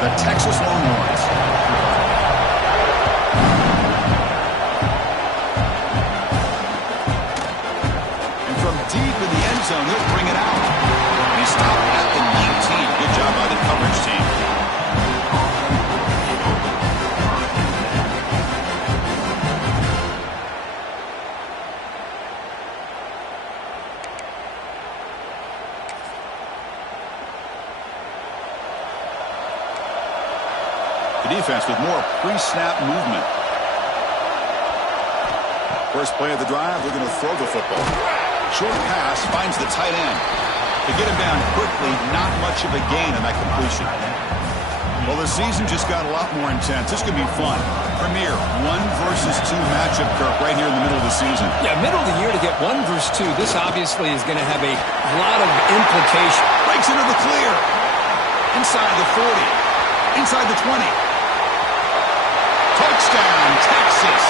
the Texas Longhorns. And from deep in the end zone, he'll bring it out. And he stopped at the 19. Good job by the coverage team. Defense with more pre-snap movement. First play of the drive, they're going to throw the football. Short pass finds the tight end. To get him down quickly, not much of a gain on that completion. Well, the season just got a lot more intense. This could be fun. Premier 1 versus 2 matchup, Kirk, right here in the middle of the season. Yeah, middle of the year to get 1 versus 2. This obviously is going to have a lot of implication. Breaks into the clear. Inside the 40. Inside the 20. Touchdown, Texas.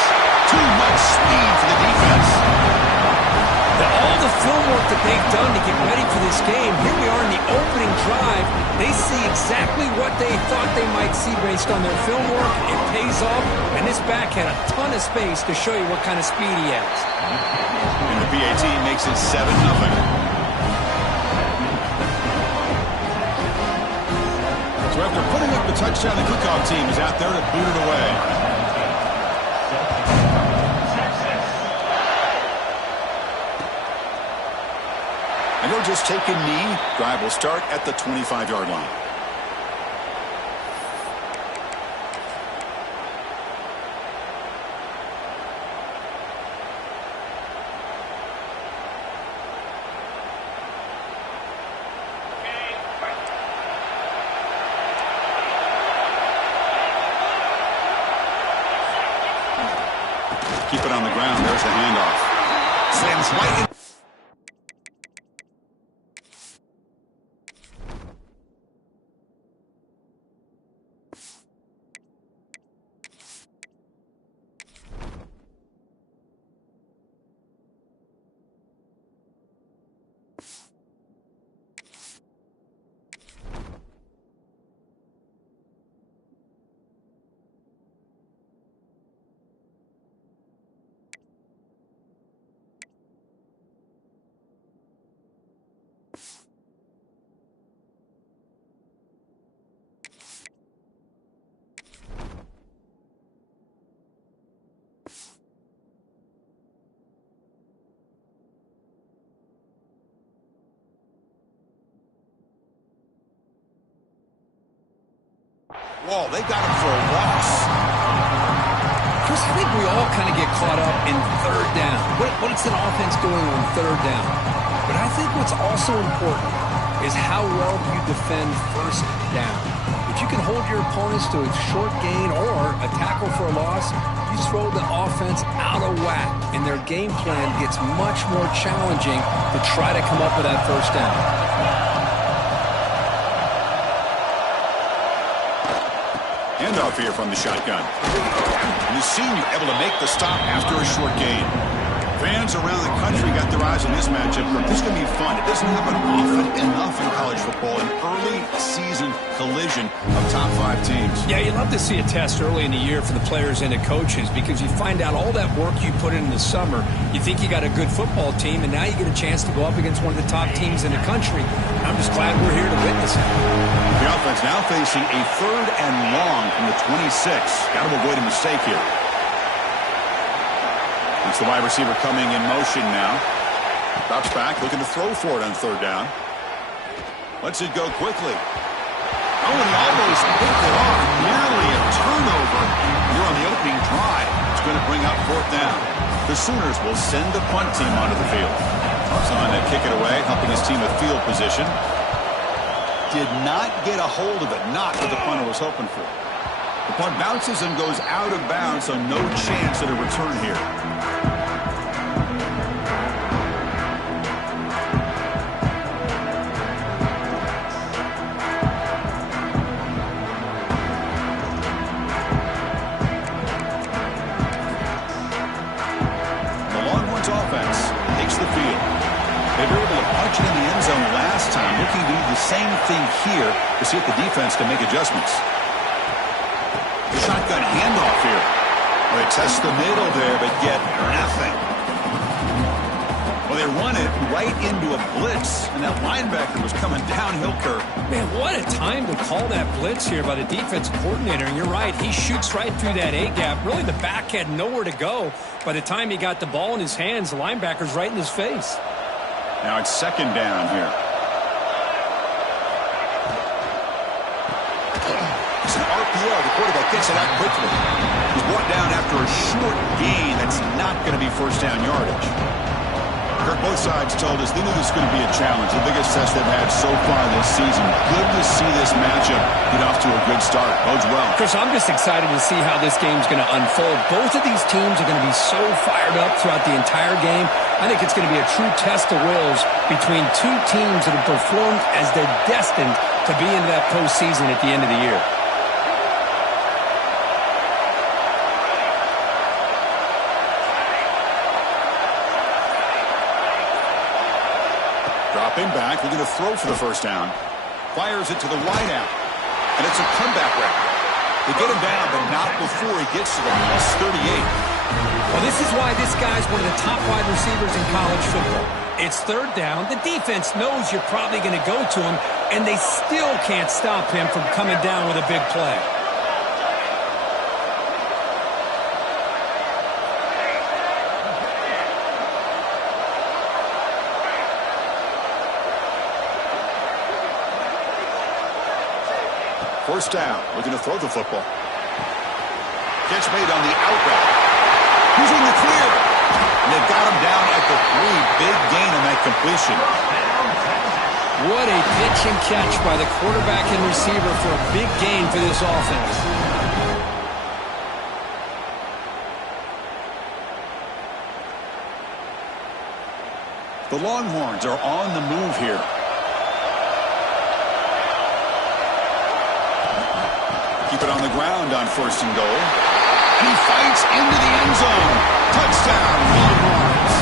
Too much speed for the defense. All the film work that they've done to get ready for this game, here we are in the opening drive. They see exactly what they thought they might see based on their film work. It pays off, and this back had a ton of space to show you what kind of speed he has. And the PAT makes it 7-0. So after putting up the touchdown, the kickoff team is out there to boot it away. And they'll just take a knee. Drive will start at the 25-yard line. Keep it on the ground. There's the handoff. Slams right in. Whoa, they got him for a loss. Chris, I think we all kind of get caught up in third down. What's an offense doing on third down? But I think what's also important is how well you defend first down. If you can hold your opponents to a short gain or a tackle for a loss, you throw the offense out of whack, and their game plan gets much more challenging to try to come up with that first down. Handoff here from the shotgun. And the senior able to make the stop after a short gain. Fans around the country got their eyes on this matchup. This is going to be fun. It doesn't happen often enough in college football. An early season collision of top 5 teams. Yeah, you love to see a test early in the year for the players and the coaches because you find out all that work you put in the summer. You think you got a good football team, and now you get a chance to go up against one of the top teams in the country. I'm just glad we're here to witness it. The offense now facing a 3rd and long from the 26. Got to avoid a mistake here. It's the wide receiver coming in motion now. Drops back, looking to throw for it on 3rd down. Lets it go quickly. Oh, and he almost picked it off. Nearly a turnover here on the opening drive. It's going to bring up 4th down. The Sooners will send the punt team onto the field. Tops on to kick it away, helping his team with field position. Did not get a hold of it. Not what the punter was hoping for. The punt bounces and goes out of bounds, so no chance at a return here. The Longhorns offense takes the field. They were able to punch it in the end zone last time, looking to do the same thing here to see if the defense can make adjustments. The shotgun handoff here. Well, they test the middle there, but get nothing. Well, they run it right into a blitz, and that linebacker was coming downhill curve. Man, what a time to call that blitz here by the defensive coordinator. And you're right, he shoots right through that A-gap. Really, the back had nowhere to go. By the time he got the ball in his hands, the linebacker's right in his face. Now it's second down here. It's an RPO. The quarterback gets it out quickly. He's brought down after a short gain. That's not going to be first down yardage. Kirk, both sides told us they knew this was going to be a challenge, the biggest test they've had so far this season. Good to see this matchup get off to a good start. Bodes well. Chris, I'm just excited to see how this game's going to unfold. Both of these teams are going to be so fired up throughout the entire game. I think it's going to be a true test of wills between two teams that have performed as they're destined to be into that postseason at the end of the year. Dropping back, looking to throw for the first down. Fires it to the wideout. And it's a comeback route. They get him down, but not before he gets to the plus 38. Well, this is why this guy's one of the top wide receivers in college football. It's third down. The defense knows you're probably going to go to him, and they still can't stop him from coming down with a big play. First down, looking to throw the football. Catch made on the out route. Who's in the clear? And they've got him down at the 3. Big gain on that completion. What a pitch and catch by the quarterback and receiver for a big gain for this offense. The Longhorns are on the move here. Keep it on the ground on first and goal. And he fights into the end zone. Touchdown, Longhorns.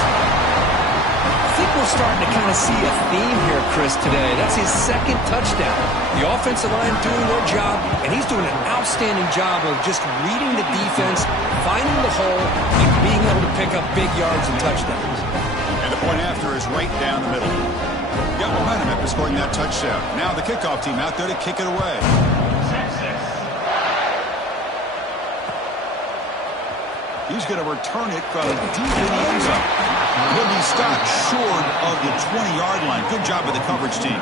I think we're starting to kind of see a theme here, Chris, today. That's his second touchdown. The offensive line doing their job, and he's doing an outstanding job of just reading the defense, finding the hole, and being able to pick up big yards and touchdowns. And the point after is right down the middle. Got momentum after scoring that touchdown. Now the kickoff team out there to kick it away. He's going to return it from deep in the end zone. He'll be stopped short of the 20-yard line. Good job by the coverage team.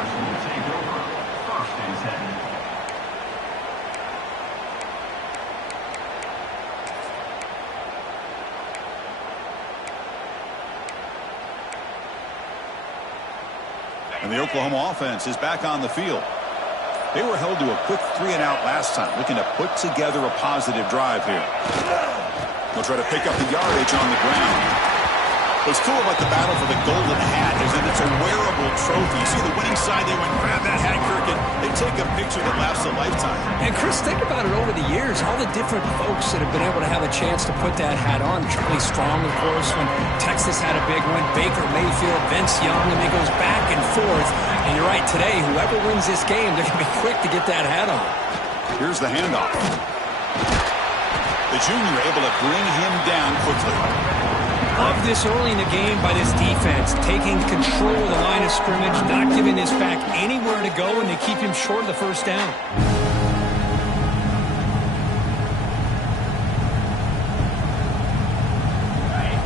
And the Oklahoma offense is back on the field. They were held to a quick 3-and-out last time, looking to put together a positive drive here. They'll try to pick up the yardage on the ground. What's cool about the battle for the golden hat is that it's a wearable trophy. You see the winning side, they went grab that hat, Kirk, and they take a picture that lasts a lifetime. And Chris, think about it over the years, all the different folks that have been able to have a chance to put that hat on. Charlie Strong, of course, when Texas had a big one. Baker Mayfield, Vince Young, and it goes back and forth. And you're right, today, whoever wins this game, they're going to be quick to get that hat on. Here's the handoff. The junior able to bring him down quickly. Love this early in the game by this defense, taking control of the line of scrimmage, not giving this back anywhere to go, and they keep him short of the first down.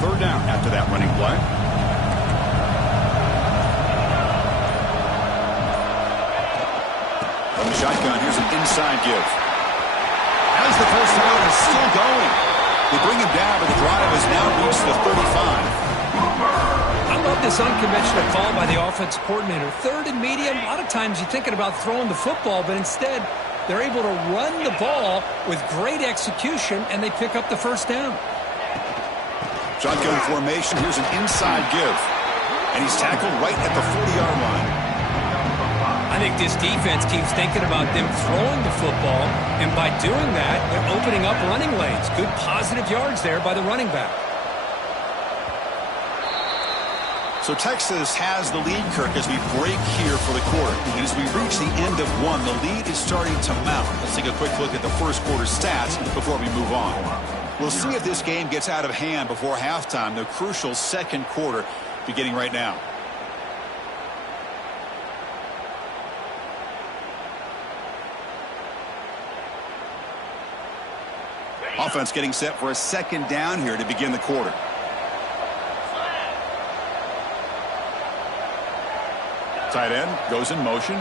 Third down after that running play. From the shotgun, here's an inside give. As the first down is still going. They bring him down, but the drive has now reached the 35. I love this unconventional call by the offense coordinator. Third and medium, a lot of times you're thinking about throwing the football, but instead they're able to run the ball with great execution, and they pick up the first down. Shotgun formation, here's an inside give. And he's tackled right at the 40-yard line. I think this defense keeps thinking about them throwing the football, and by doing that, they're opening up running lanes. Good positive yards there by the running back. So Texas has the lead, Kirk, as we break here for the quarter. And as we reach the end of one, the lead is starting to mount. Let's take a quick look at the first quarter stats before we move on. We'll see if this game gets out of hand before halftime, the crucial second quarter beginning right now. Offense getting set for a second down here to begin the quarter. Tight end goes in motion.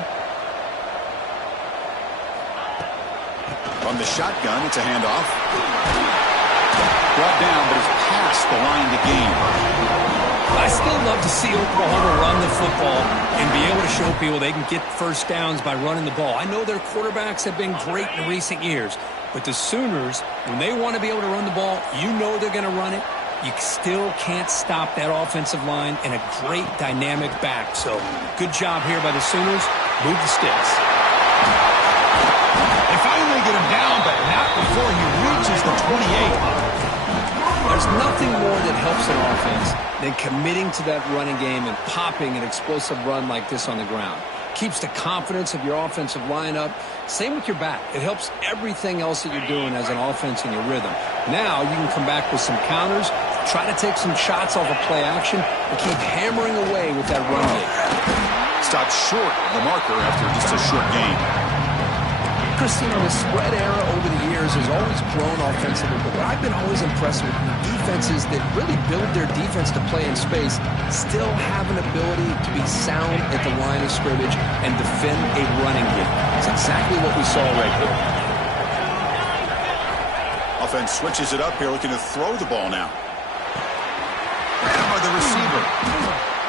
From the shotgun, it's a handoff. Brought down, but is past the line to gain. I still love to see Oklahoma run the football and be able to show people they can get first downs by running the ball. I know their quarterbacks have been great in recent years, but the Sooners, when they want to be able to run the ball, you know they're going to run it. You still can't stop that offensive line and a great dynamic back. So, good job here by the Sooners. Move the sticks. They finally get him down, but not before he reaches the 28. There's nothing more that helps an offense than committing to that running game and popping an explosive run like this on the ground. Keeps the confidence of your offensive line up. Same with your back. It helps everything else that you're doing as an offense in your rhythm. Now you can come back with some counters, try to take some shots off of play action, and keep hammering away with that run game. Stopped short of the marker after just a short gain. Christine, the spread era over the years has always grown offensively, but what I've been always impressed with defenses that really build their defense to play in space still have an ability to be sound at the line of scrimmage and defend a running game. It's exactly what we saw right here. Offense switches it up here, looking to throw the ball now. Ran by the receiver.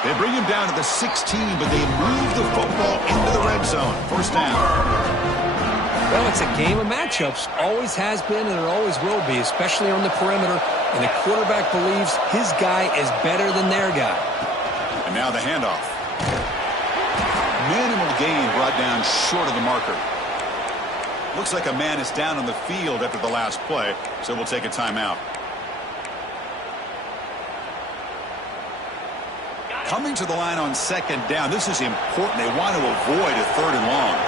They bring him down to the 16, but they move the football into the red zone. First down. Well, it's a game of matchups. Always has been and it always will be, especially on the perimeter. And the quarterback believes his guy is better than their guy. And now the handoff. Minimal gain brought down short of the marker. Looks like a man is down on the field after the last play, so we'll take a timeout. Coming to the line on second down. This is important. They want to avoid a third and long.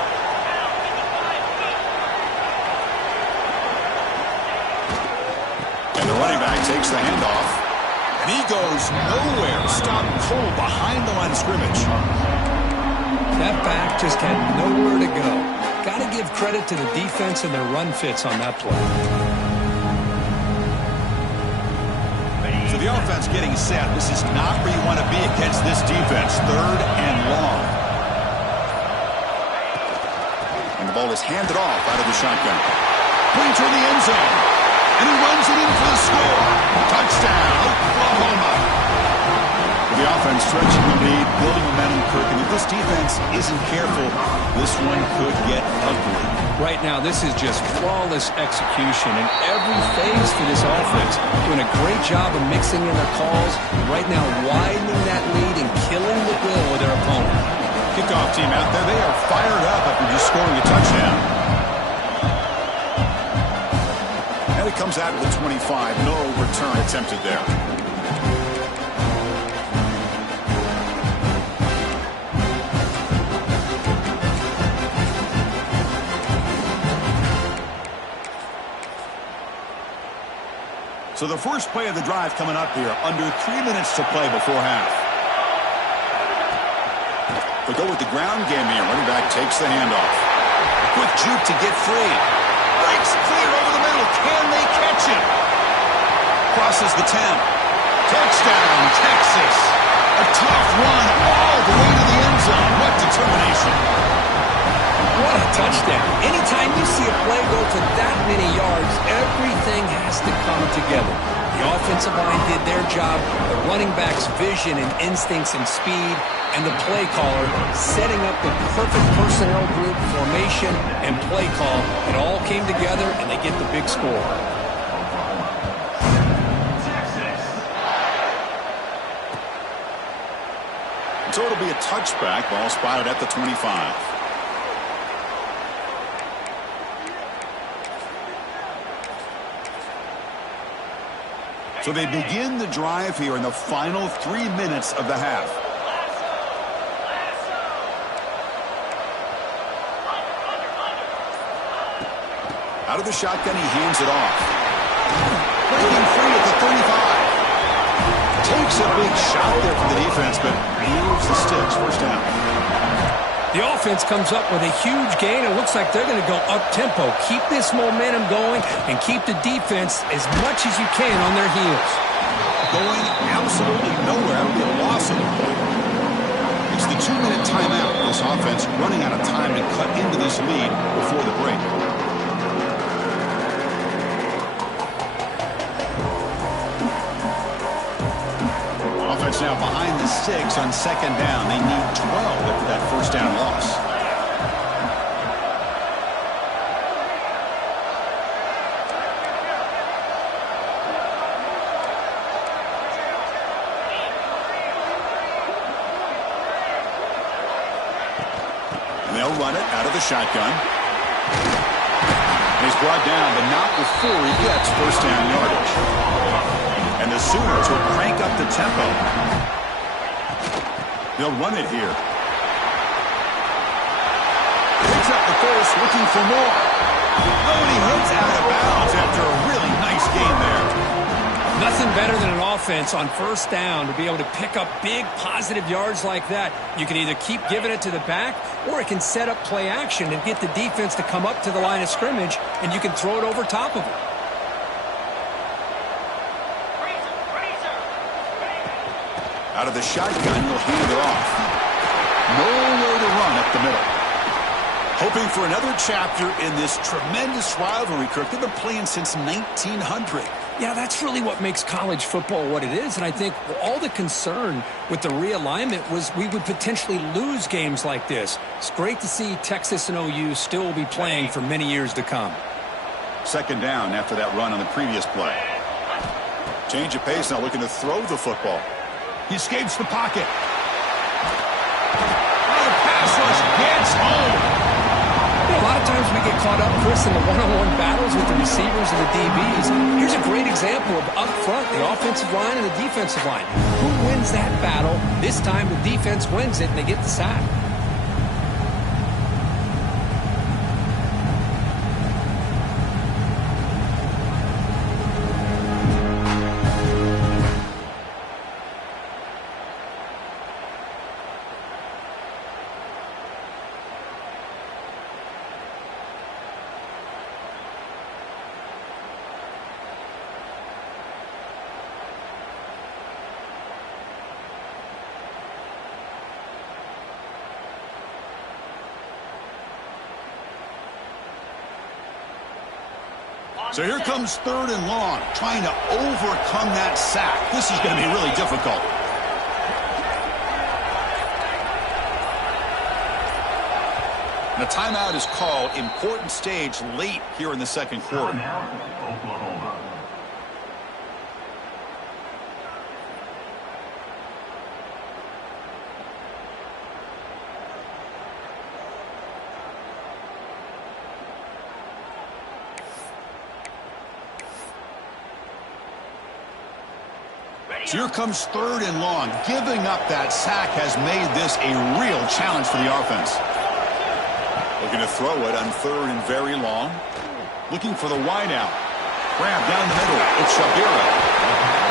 And the running back takes the handoff. And he goes nowhere. Stopped cold behind the line of scrimmage. That back just had nowhere to go. Got to give credit to the defense and their run fits on that play. So the offense getting set. This is not where you want to be against this defense. Third and long. And the ball is handed off out of the shotgun. Putting toward the end zone. And he runs it in for the score. Touchdown, Oklahoma. The offense stretching the lead, building momentum, Kirk. And if this defense isn't careful, this one could get ugly. Right now, this is just flawless execution in every phase for this offense. Doing a great job of mixing in their calls. Right now, widening that lead and killing the will of their opponent. Kickoff team out there. They are fired up after just scoring a touchdown. And it comes out of the 25. No return attempted there. So the first play of the drive coming up here. Under 3 minutes to play before half. They go with the ground game here. Running back takes the handoff. Quick juke to get free. Breaks clear over the middle. Can they catch him? Crosses the 10. Touchdown, Texas. A tough run all the way to the end zone. What determination. What a touchdown. Anytime you see a play go to that many yards, everything has to come together. The offensive line did their job, the running back's vision and instincts and speed, and the play caller setting up the perfect personnel group, formation, and play call. It all came together, and they get the big score. So it'll be a touchback. Ball spotted at the 25. So they begin the drive here in the final 3 minutes of the half. Out of the shotgun, he hands it off. Breaking free at the 35. Takes a big shot there from the defense, but moves the sticks. First down. The offense comes up with a huge gain. It looks like they're going to go up-tempo. Keep this momentum going and keep the defense as much as you can on their heels. Going absolutely nowhere. That would be a loss of a point. It's the 2-minute timeout. This offense running out of time to cut into this lead before the break. Offense now behind the 6 on second down. They need 12 after that first down loss. And they'll run it out of the shotgun. And he's brought down, but not before he gets first down yardage. And the Sooners will crank up the tempo. They'll run it here. Picks up the first, looking for more. Oh, and he hits out of bounds after a really nice game there. Nothing better than an offense on first down to be able to pick up big positive yards like that. You can either keep giving it to the back, or it can set up play action and get the defense to come up to the line of scrimmage, and you can throw it over top of it. Out of the shotgun, he'll hand it off. Nowhere to run up the middle. Hoping for another chapter in this tremendous rivalry, Kirk. They've been playing since 1900. Yeah, that's really what makes college football what it is. And I think all the concern with the realignment was we would potentially lose games like this. It's great to see Texas and OU still be playing for many years to come. Second down after that run on the previous play. Change of pace, now looking to throw the football. He escapes the pocket. Oh, the pass rush gets home. A lot of times we get caught up, Chris, in the one-on-one battles with the receivers and the DBs. Here's a great example of up front, the offensive line and the defensive line. Who wins that battle? This time the defense wins it and they get the sack. So here comes third and long, trying to overcome that sack. This is going to be really difficult. The timeout is called. Important stage late here in the second quarter. Oklahoma. So here comes third and long. Giving up that sack has made this a real challenge for the offense. Looking to throw it on third and very long. Looking for the wideout. Grab down the middle. It's Shabira.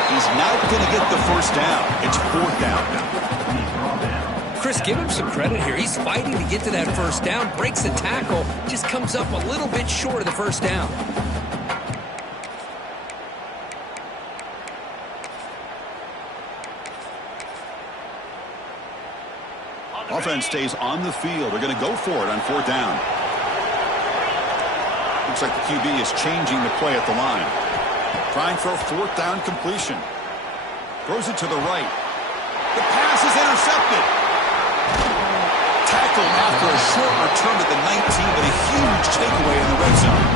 He's not going to get the first down. It's fourth down now. Chris, give him some credit here. He's fighting to get to that first down. Breaks the tackle. Just comes up a little bit short of the first down. Offense stays on the field. They're going to go for it on fourth down. Looks like the QB is changing the play at the line. Trying for a fourth down completion. Throws it to the right. The pass is intercepted. Tackled after a short return at the 19, but a huge takeaway in the red zone.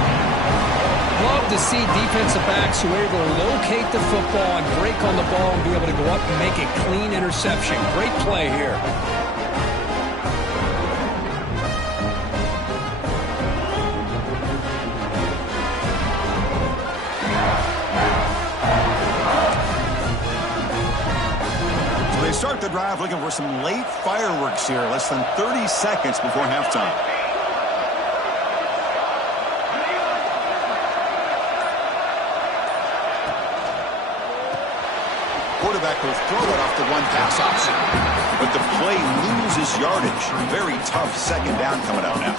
Love to see defensive backs who are able to locate the football and break on the ball and be able to go up and make a clean interception. Great play here. the drive looking for some late fireworks here. Less than 30 seconds before halftime. Quarterback will throw it off the one pass option. But the play loses yardage. Very tough second down coming up now.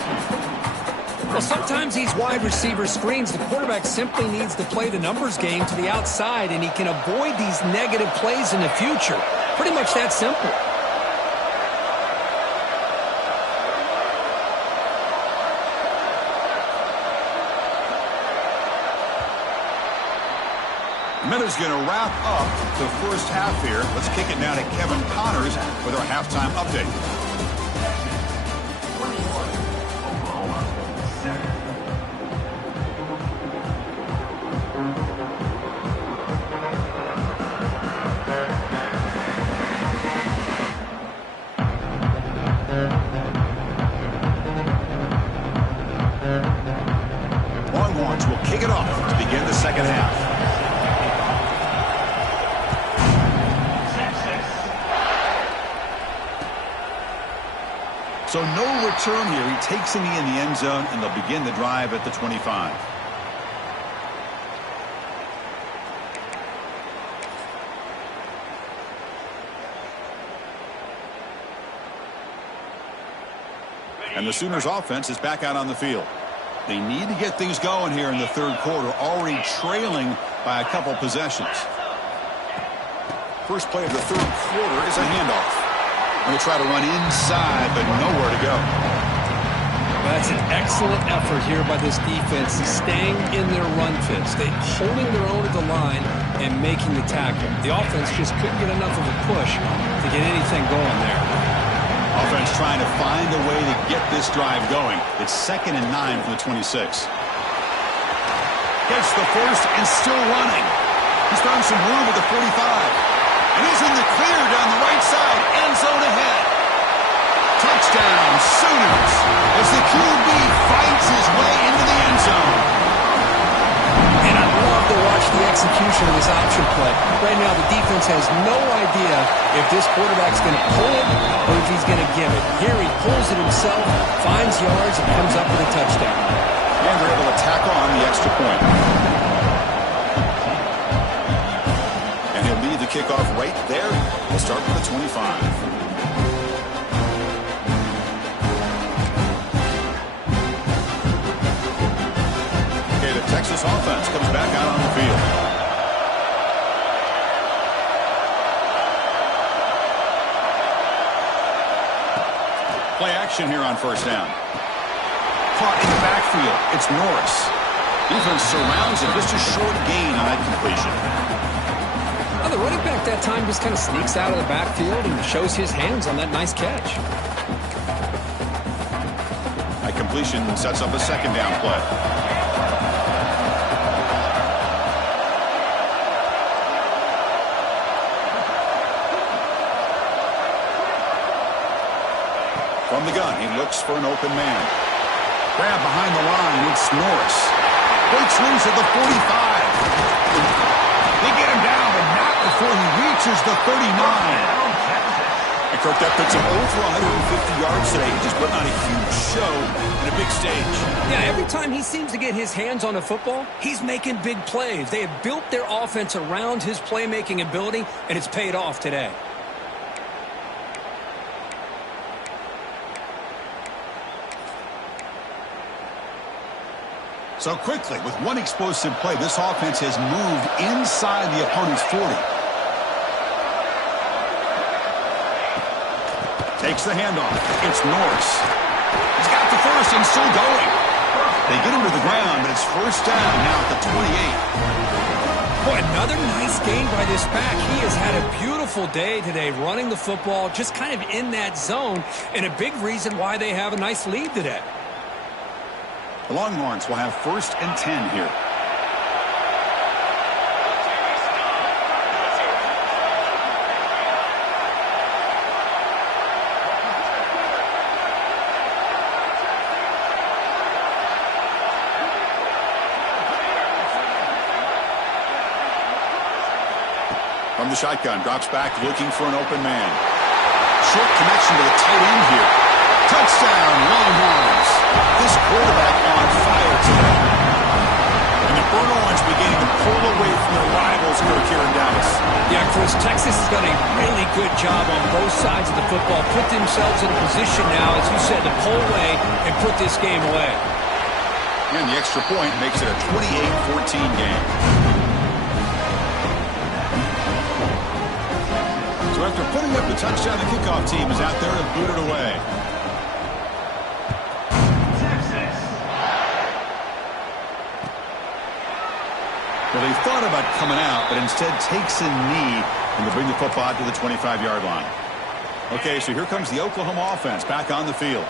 Well, sometimes these wide receiver screens, the quarterback simply needs to play the numbers game to the outside, and he can avoid these negative plays in the future. Pretty much that simple. A minute's going to wrap up the first half here. Let's kick it now to Kevin Connors with our halftime update. Longhorns will kick it off to begin the second half. So no return here. He takes him in the end zone, and they'll begin the drive at the 25. And the Sooners offense is back out on the field. They need to get things going here in the third quarter, already trailing by a couple possessions. First play of the third quarter is a handoff. And we'll try to run inside, but nowhere to go. That's an excellent effort here by this defense, staying in their run fits. They're holding their own at the line and making the tackle. The offense just couldn't get enough of a push to get anything going there. Offense trying to find a way to get this drive going. It's 2nd and 9 from the 26. Gets the first and still running. He's found some room at the 45. And he's in the clear down the right side. End zone ahead. Touchdown, Sooners, as the QB fights his way into the end zone. And I love to watch the execution of this option play. Right now, the defense has no idea if this quarterback's going to pull it or if he's going to give it. Here he pulls it himself, finds yards, and comes up with a touchdown. And they're able to tackle on the extra point. And he'll lead the kickoff right there. We'll start with the 25. Texas offense comes back out on the field. Play action here on first down. Caught in the backfield. It's Norris. Defense surrounds him. Just a short gain on that completion. Well, the running back that time just kind of sneaks out of the backfield and shows his hands on that nice catch. That completion sets up a second down play. From the gun, he looks for an open man. Grab behind the line, it's Norris. Breaks loose at the 45. They get him down, but not before he reaches the 39. And Kirk, that puts him over 150 yards today. He's just putting on a huge show in a big stage. Yeah, every time he seems to get his hands on the football, he's making big plays. They have built their offense around his playmaking ability, and it's paid off today. So quickly, with one explosive play, this offense has moved inside the opponent's 40. Takes the handoff. It's Norris. He's got the first and still going. They get him to the ground, but it's first down now at the 28. Boy, another nice gain by this back. He has had a beautiful day today running the football, just kind of in that zone, and a big reason why they have a nice lead today. The Longhorns will have 1st and 10 here. From the shotgun, drops back, looking for an open man. Short connection to the tight end here. Touchdown, Longhorns. This quarterback on fire today. And the Burnt Orange beginning to pull away from their rivals, Kirk, here in Dallas. Yeah, Chris, Texas has done a really good job on both sides of the football. Put themselves in a position now, as you said, to pull away and put this game away. And the extra point makes it a 28-14 game. So after putting up the touchdown, the kickoff team is out there to boot it away. Well, they thought about coming out, but instead takes a knee and they bring the football out to the 25-yard line. Okay, so here comes the Oklahoma offense back on the field.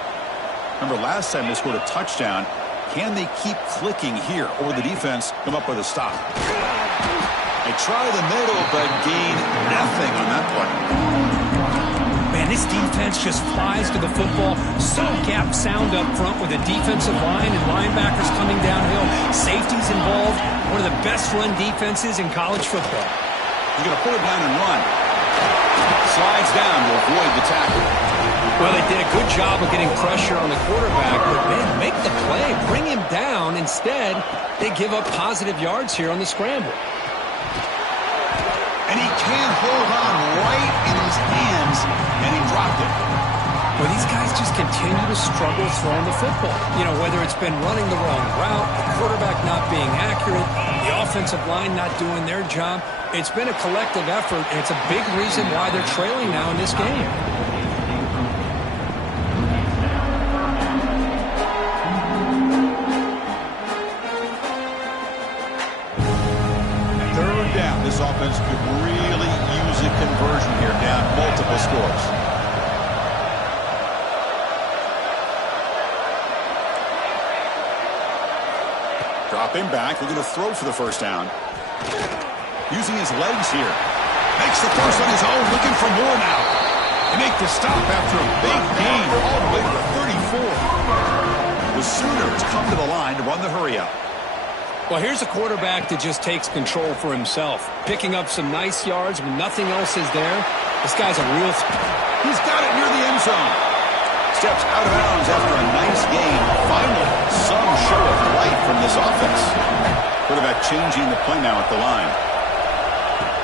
Remember, last time they scored a touchdown. Can they keep clicking here, or the defense come up with a stop? They try the middle, but gain nothing on that play. Man, this defense just flies to the football. So gap sound up front with the defensive line and linebackers coming downhill. Safeties involved. One of the best run defenses in college football. He's going to pull it down and run. Slides down to avoid the tackle. Well, they did a good job of getting pressure on the quarterback, but, man, make the play. Bring him down. Instead, they give up positive yards here on the scramble. And he can't hold on right in his hands, and he dropped it. Well, these guys just continue to struggle throwing the football. You know, whether it's been running the wrong route, the quarterback not being accurate, the offensive line not doing their job. It's been a collective effort, and it's a big reason why they're trailing now in this game. Third down. This offense could really use a conversion here, down multiple scores. Dropping back, looking to throw for the first down. Using his legs here. Makes the first on his own, looking for more now. They make the stop after a big gain all the way to the 34. The Sooners come to the line to run the hurry up. Well, here's a quarterback that just takes control for himself. Picking up some nice yards when nothing else is there. This guy's a real... He's got it near the end zone. Steps out of bounds after a nice gain. Finally, some show of light from this offense. Quarterback changing the play now at the line.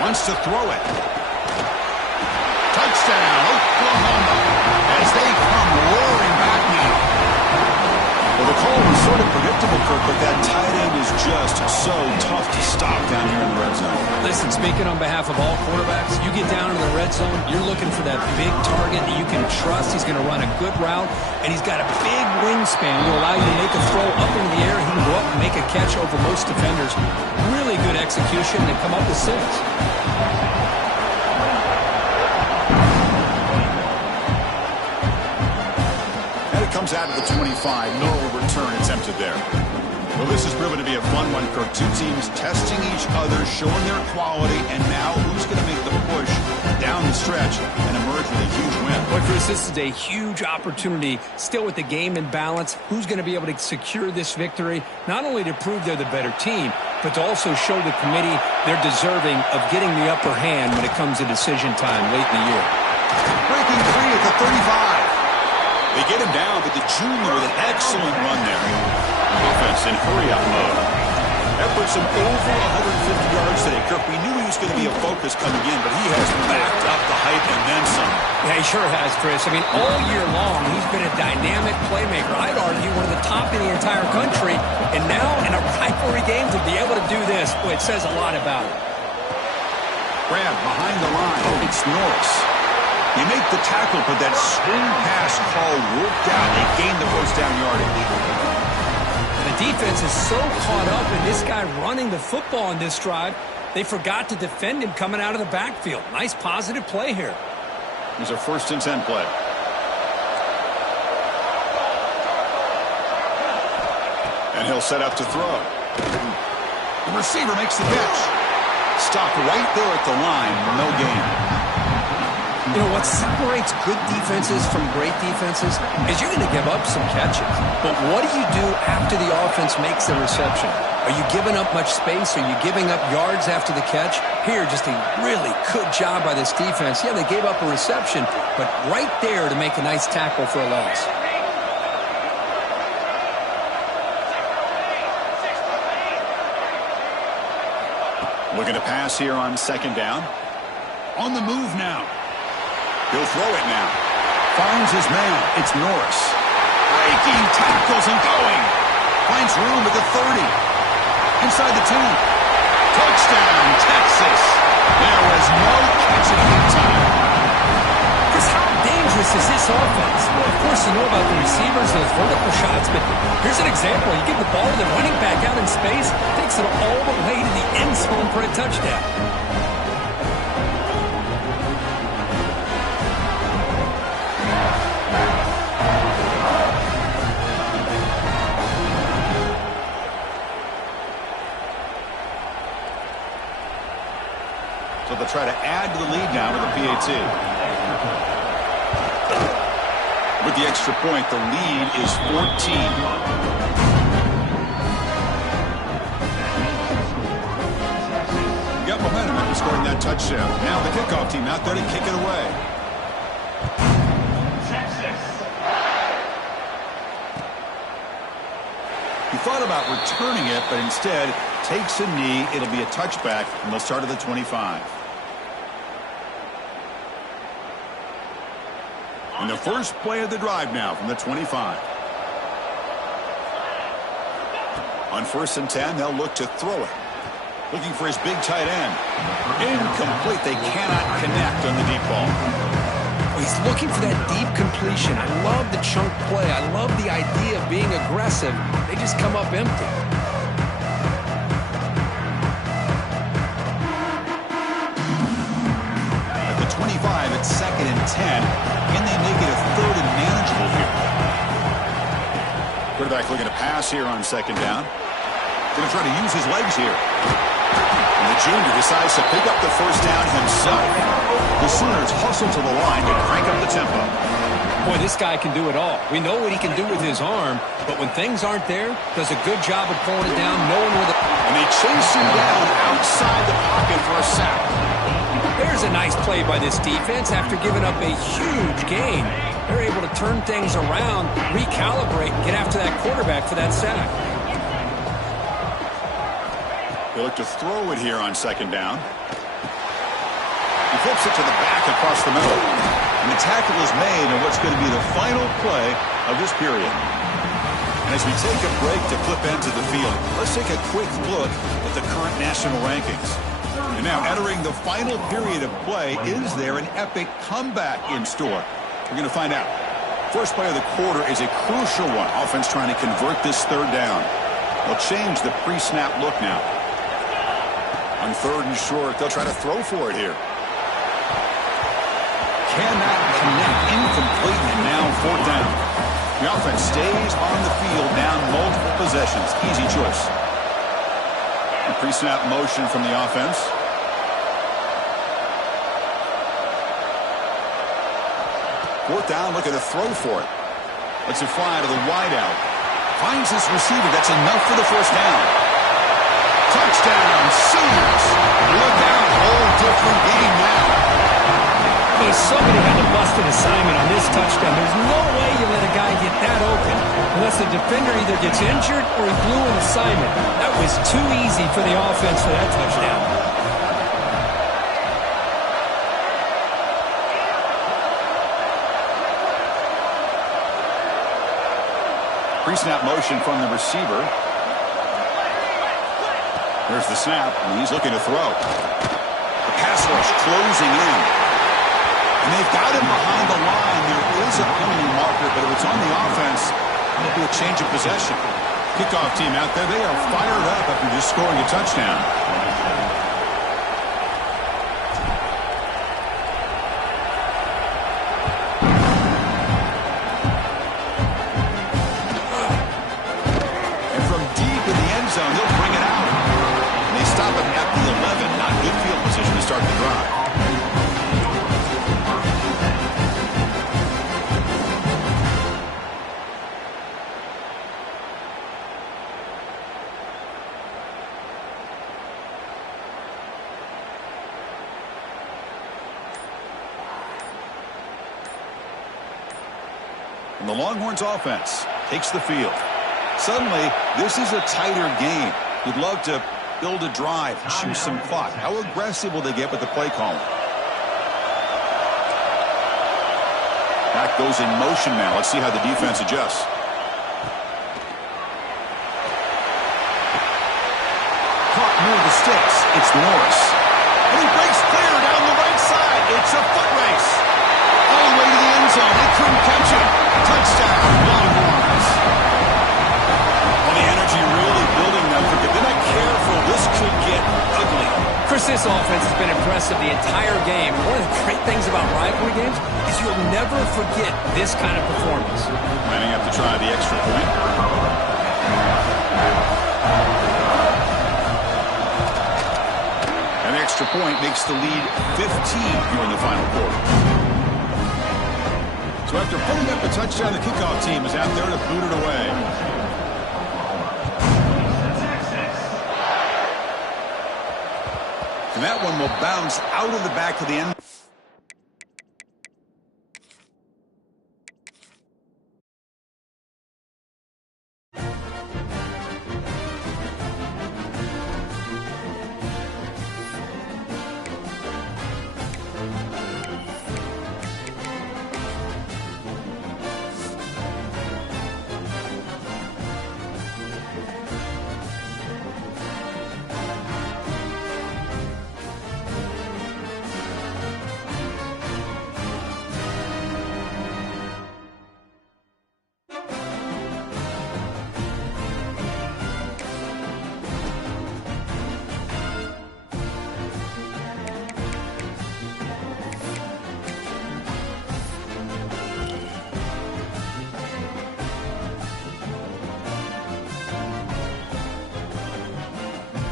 Wants to throw it. Touchdown, Oklahoma, as they come roaring back now. Well, the call was sort of predictable, Kirk, but that tight end is just so tough to stop down here in the red zone. Listen, speaking on behalf of all quarterbacks, you get down into the red zone, you're looking for that big target that you can trust. He's going to run a good route, and he's got a big wingspan to allow you to make a throw up in the air. He can go up and make a catch over most defenders. Really good execution. They come up with 6. Comes out of the 25. No return attempted there. Well, this has proven to be a fun one, Kirk. Two teams testing each other, showing their quality, and now who's going to make the push down the stretch and emerge with a huge win? Well, Chris, this is a huge opportunity. Still with the game in balance, who's going to be able to secure this victory? Not only to prove they're the better team, but to also show the committee they're deserving of getting the upper hand when it comes to decision time late in the year. Breaking free at the 35. They get him down, but the junior with an excellent run there. Offense in hurry-up mode. That puts him over 150 yards today. Kirk, we knew he was going to be a focus coming in, but he has backed up the hype and then some. Yeah, he sure has, Chris. I mean, all year long, he's been a dynamic playmaker. I'd argue one of the top in the entire country. And now, in a rivalry game, to be able to do this, boy, it says a lot about it. Grab behind the line. Oh, it's Norris. You make the tackle, but that swing pass call worked out. They gained the first down yardage. The defense is so caught up in this guy running the football on this drive, they forgot to defend him coming out of the backfield. Nice positive play here. Here's a 1st and 10 play. And he'll set up to throw. The receiver makes the catch. Stopped right there at the line. No gain. You know, what separates good defenses from great defenses is you're going to give up some catches. But what do you do after the offense makes the reception? Are you giving up much space? Are you giving up yards after the catch? Here, just a really good job by this defense. Yeah, they gave up a reception, but right there to make a nice tackle for a loss. Looking to pass here on second down. On the move now. He'll throw it now. Finds his man. It's Norris. Breaking tackles and going. Finds room at the 30. Inside the 10. Touchdown, Texas. There was no catching in time. Chris, how dangerous is this offense? Well, of course, you know about the receivers, those vertical shots, but here's an example. You give the ball to the running back out in space, takes it all the way to the end zone for a touchdown. So they'll try to add to the lead now with a PAT. With the extra point, the lead is 14. Got momentum after scoring that touchdown. Now the kickoff team out there to kick it away. He thought about returning it, but instead takes a knee. It'll be a touchback, and they'll start at the 25. And the first play of the drive now from the 25. On 1st and 10, they'll look to throw it. Looking for his big tight end. Incomplete. They cannot connect on the deep ball. He's looking for that deep completion. I love the chunk play. I love the idea of being aggressive. They just come up empty. At the 25, it's 2nd and 10. Can they make it a 3rd and manageable here? Quarterback looking to pass here on 2nd down. Going to try to use his legs here. And the junior decides to pick up the first down himself. The Sooners hustle to the line to crank up the tempo. Boy, this guy can do it all. We know what he can do with his arm, but when things aren't there, does a good job of pulling it down, knowing where the... And they chase him down outside the pocket for a sack. There's a nice play by this defense. After giving up a huge gain, they're able to turn things around, recalibrate, and get after that quarterback for that sack. They look to throw it here on 2nd down. He flips it to the back across the middle. And the tackle is made on what's going to be the final play of this period. And as we take a break to flip into the field, let's take a quick look at the current national rankings. And now entering the final period of play, is there an epic comeback in store? We're going to find out. First play of the quarter is a crucial one. Offense trying to convert this 3rd down. They'll change the pre-snap look now. On 3rd and short, they'll try to throw for it here. Cannot connect, incomplete, and now 4th down. The offense stays on the field, down multiple possessions. Easy choice. A pre-snap motion from the offense. Fourth down, looking to throw for it. Lets it fly to the wideout. Finds his receiver. That's enough for the first down. Touchdown, Sooners. Look out, whole different game now. Well, somebody had to bust an assignment on this touchdown. There's no way you let a guy get that open unless the defender either gets injured or he blew an assignment. That was too easy for the offense for that touchdown. Pre-snap motion from the receiver. There's the snap, and he's looking to throw. The pass rush closing in. And they've got him behind the line. There is a penalty marker, but if it's on the offense, it'll be a change of possession. Kickoff team out there, they are fired up after just scoring a touchdown. And from deep in the end zone, he'll bring it out. And they stop him at the 11. Not good field position to start the drive. And the Longhorns offense takes the field. Suddenly, this is a tighter game. You'd love to build a drive, choose some clock. How aggressive will they get with the play calling? That goes in motion now. Let's see how the defense adjusts. Caught near the sticks. It's Norris. And he breaks clear down the right side. It's a foot race. All the way to the end zone. They couldn't catch him. Touchdown, Longhorns. Well, the energy really building now. If they're not careful, this could get ugly. Chris, this offense has been impressive the entire game. One of the great things about rivalry games is you'll never forget this kind of performance. Lining up to try the extra point. An extra point makes the lead 15 here in the final quarter. So after putting up a touchdown, the kickoff team is out there to boot it away. And that one will bounce out of the back of the end